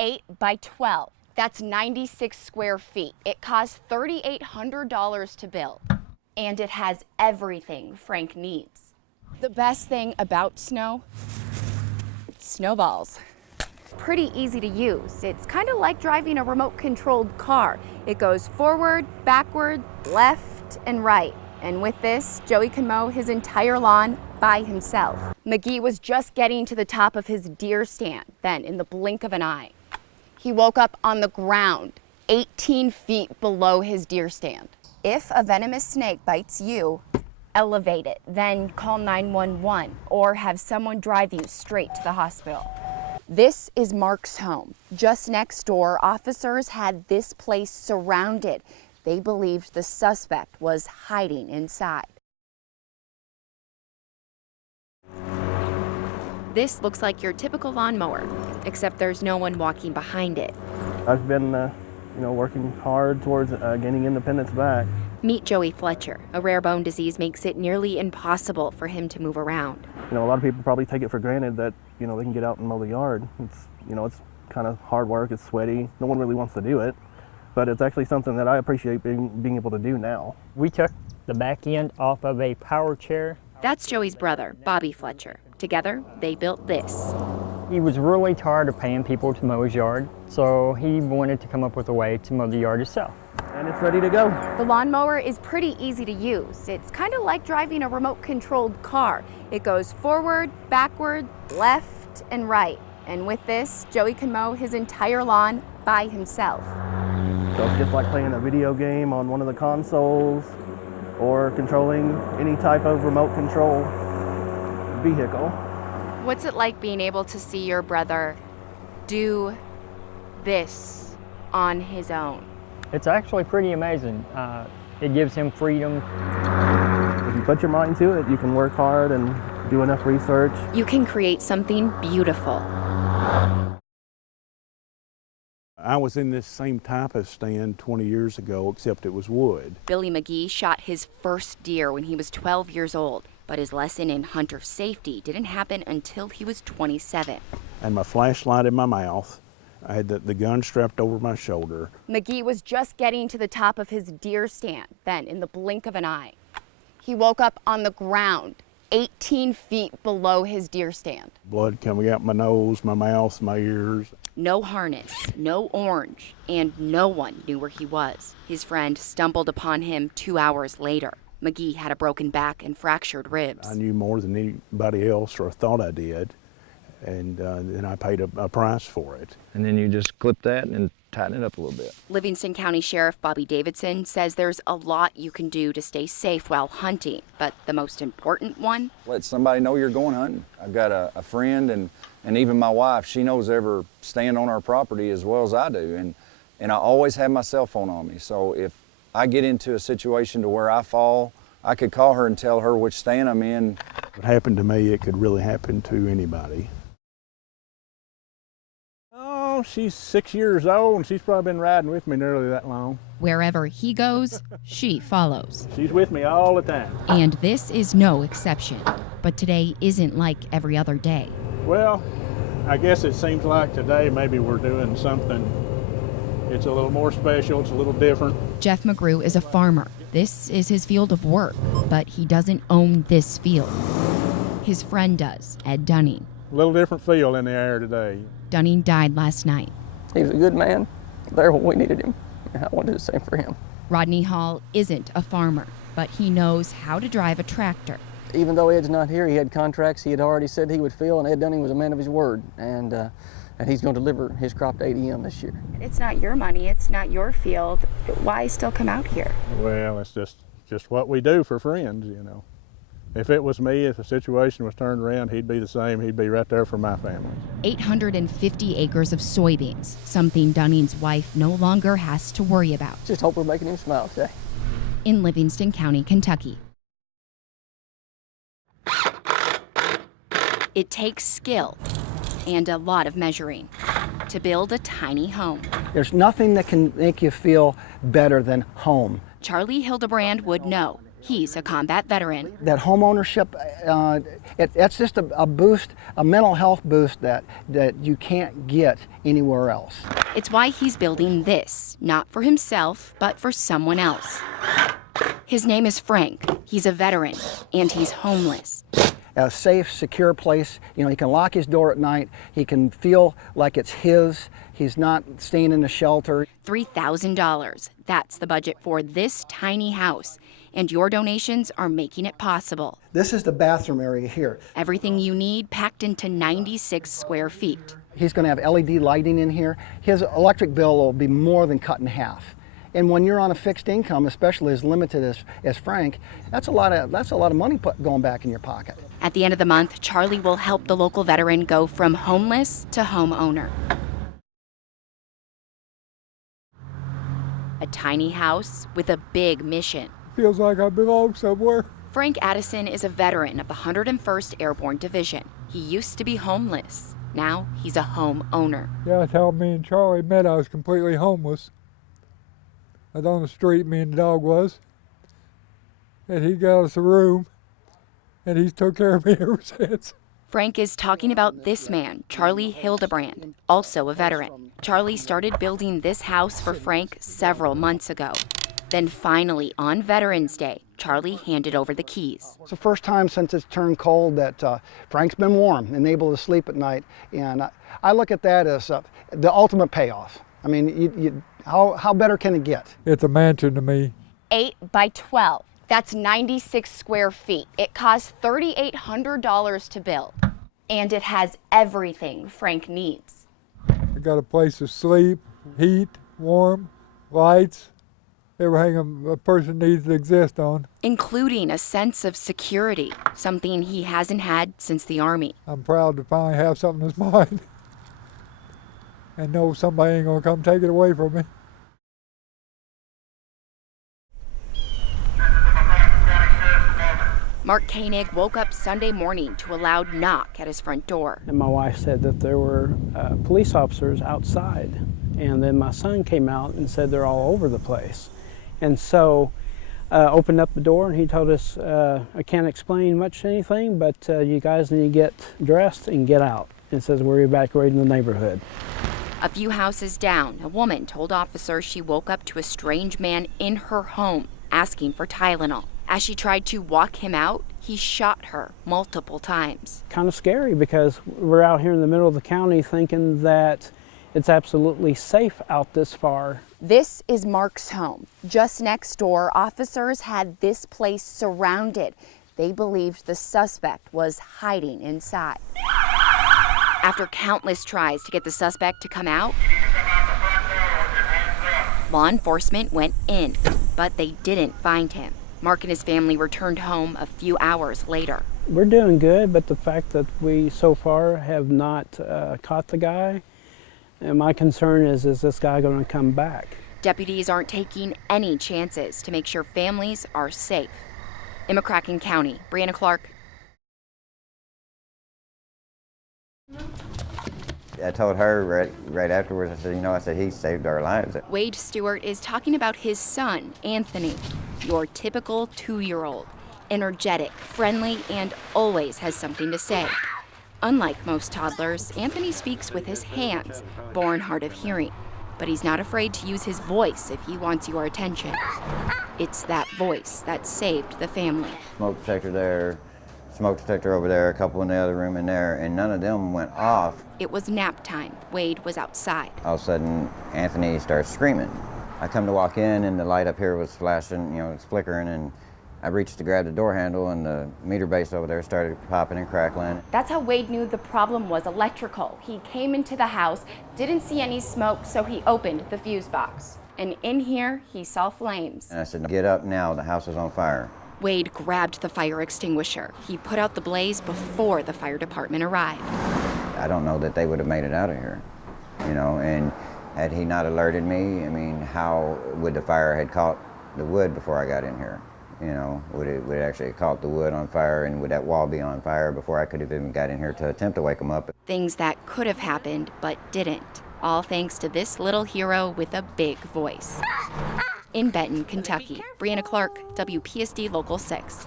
8 by 12. That's 96 square feet. It costs $3,800 to build. And it has everything Frank needs. The best thing about snow, snowballs. Pretty easy to use. It's kind of like driving a remote-controlled car. It goes forward, backward, left, and right. And with this, Joey can mow his entire lawn by himself. McGee was just getting to the top of his deer stand, then in the blink of an eye, he woke up on the ground, 18 feet below his deer stand. If a venomous snake bites you, elevate it, then call 911 or have someone drive you straight to the hospital. This is Mark's home. Just next door, officers had this place surrounded. They believed the suspect was hiding inside. This looks like your typical lawnmower, except there's no one walking behind it. I've been working hard towards gaining independence back. Meet Joey Fletcher. A rare bone disease makes it nearly impossible for him to move around. A lot of people probably take it for granted that, they can get out and mow the yard. It's kind of hard work, it's sweaty. No one really wants to do it, but it's actually something that I appreciate being able to do now. We took the back end off of a power chair. That's Joey's brother, Bobby Fletcher. Together, they built this. He was really tired of paying people to mow his yard, so he wanted to come up with a way to mow the yard himself. And it's ready to go. The lawnmower is pretty easy to use. It's kind of like driving a remote-controlled car. It goes forward, backward, left, and right. And with this, Joey can mow his entire lawn by himself. So it's just like playing a video game on one of the consoles or controlling any type of remote control vehicle. What's it like being able to see your brother do this on his own? It's actually pretty amazing. It gives him freedom. If you put your mind to it, you can work hard and do enough research. You can create something beautiful. I was in this same type of stand 20 years ago, except it was wood. Billy McGee shot his first deer when he was 12 years old, but his lesson in hunter safety didn't happen until he was 27. And my flashlight in my mouth. I had the gun strapped over my shoulder. McGee was just getting to the top of his deer stand, then in the blink of an eye, he woke up on the ground, 18 feet below his deer stand. Blood coming out my nose, my mouth, my ears. No harness, no orange, and no one knew where he was. His friend stumbled upon him 2 hours later. McGee had a broken back and fractured ribs. I knew more than anybody else, or thought I did, and then I paid a price for it. And then you just clip that and tighten it up a little bit. Livingston County Sheriff Bobby Davidson says there's a lot you can do to stay safe while hunting, but the most important one? Let somebody know you're going hunting. I've got a friend and even my wife, she knows ever stand on our property as well as I do. And I always have my cell phone on me. So if I get into a situation to where I fall, I could call her and tell her which stand I'm in. What happened to me, it could really happen to anybody. Oh, she's 6 years old, and she's probably been riding with me nearly that long. Wherever he goes, she follows. She's with me all the time. And this is no exception. But today isn't like every other day. Well, I guess it seems like today maybe we're doing something. It's a little more special, it's a little different. Jeff McGrew is a farmer. This is his field of work, but he doesn't own this field. His friend does, Ed Dunning. A little different feel in the air today. Dunning died last night. He was a good man, there when we needed him, and I want to do the same for him. Rodney Hall isn't a farmer, but he knows how to drive a tractor. Even though Ed's not here, he had contracts he had already said he would fill, and Ed Dunning was a man of his word, and he's going to deliver his crop to ADM this year. It's not your money, it's not your field. Why still come out here? Well, it's just what we do for friends, you know. If it was me, if the situation was turned around, he'd be the same. He'd be right there for my family. 850 acres of soybeans, something Dunning's wife no longer has to worry about. Just hope we're making him smile today. In Livingston County, Kentucky. It takes skill and a lot of measuring to build a tiny home. There's nothing that can make you feel better than home. Charlie Hildebrand would know. He's a combat veteran. That home ownership, that's just a boost, a mental health boost that you can't get anywhere else. It's why he's building this, not for himself, but for someone else. His name is Frank. He's a veteran, and he's homeless. A safe, secure place. You know, he can lock his door at night. He can feel like it's his. He's not staying in a shelter. $3,000. That's the budget for this tiny house. And your donations are making it possible. This is the bathroom area here. Everything you need packed into 96 square feet. He's going to have LED lighting in here. His electric bill will be more than cut in half. And when you're on a fixed income, especially as limited as Frank, that's a lot of money going back in your pocket. At the end of the month, Charlie will help the local veteran go from homeless to homeowner. A tiny house with a big mission. Feels like I belong somewhere. Frank Addison is a veteran of the 101st Airborne Division. He used to be homeless. Now he's a home owner. Yeah, that's how me and Charlie met. I was completely homeless. I was on the street, me and the dog was. And he got us a room, and he's took care of me ever since. Frank is talking about this man, Charlie Hildebrand, also a veteran. Charlie started building this house for Frank several months ago. Then finally, on Veterans Day, Charlie handed over the keys. It's the first time since it's turned cold that Frank's been warm and able to sleep at night. And I look at that as the ultimate payoff. I mean, how better can it get? It's a mansion to me. 8 by 12. That's 96 square feet. It costs $3,800 to build. And it has everything Frank needs. I got a place to sleep, heat, warm, lights, everything a person needs to exist on. Including a sense of security, something he hasn't had since the Army. I'm proud to finally have something that's mine and know somebody ain't gonna come take it away from me. Mark Koenig woke up Sunday morning to a loud knock at his front door. And my wife said that there were police officers outside. And then my son came out and said they're all over the place. And so opened up the door and he told us, I can't explain much anything, but you guys need to get dressed and get out. And says we're evacuating the neighborhood. A few houses down, a woman told officers she woke up to a strange man in her home asking for Tylenol. As she tried to walk him out, he shot her multiple times. Kind of scary because we're out here in the middle of the county thinking that it's absolutely safe out this far. This is Mark's home. Just next door, officers had this place surrounded. They believed the suspect was hiding inside. After countless tries to get the suspect to come out, law enforcement went in, but they didn't find him. Mark and his family returned home a few hours later. We're doing good, but the fact that we so far have not caught the guy, and my concern is this guy going to come back? Deputies aren't taking any chances to make sure families are safe. In McCracken County, Brianna Clark. I told her right afterwards, I said, he saved our lives. Wade Stewart is talking about his son, Anthony, your typical 2-year-old, energetic, friendly, and always has something to say. Unlike most toddlers, Anthony speaks with his hands, born hard of hearing, but he's not afraid to use his voice if he wants your attention. It's that voice that saved the family. Smoke detector there, smoke detector over there, a couple in the other room in there, and none of them went off. It was nap time. Wade was outside. All of a sudden, Anthony starts screaming. I come to walk in, and the light up here was flashing, it's flickering, and I reached to grab the door handle, and the meter base over there started popping and crackling. That's how Wade knew the problem was electrical. He came into the house, didn't see any smoke, so he opened the fuse box. And in here, he saw flames. And I said, get up now, the house is on fire. Wade grabbed the fire extinguisher. He put out the blaze before the fire department arrived. I don't know that they would have made it out of here, and had he not alerted me, how would the fire had caught the wood before I got in here? Would it actually have caught the wood on fire, and would that wall be on fire before I could have even got in here to attempt to wake them up? Things that could have happened but didn't. All thanks to this little hero with a big voice. in Benton, Kentucky. Brianna Clark, WPSD Local 6.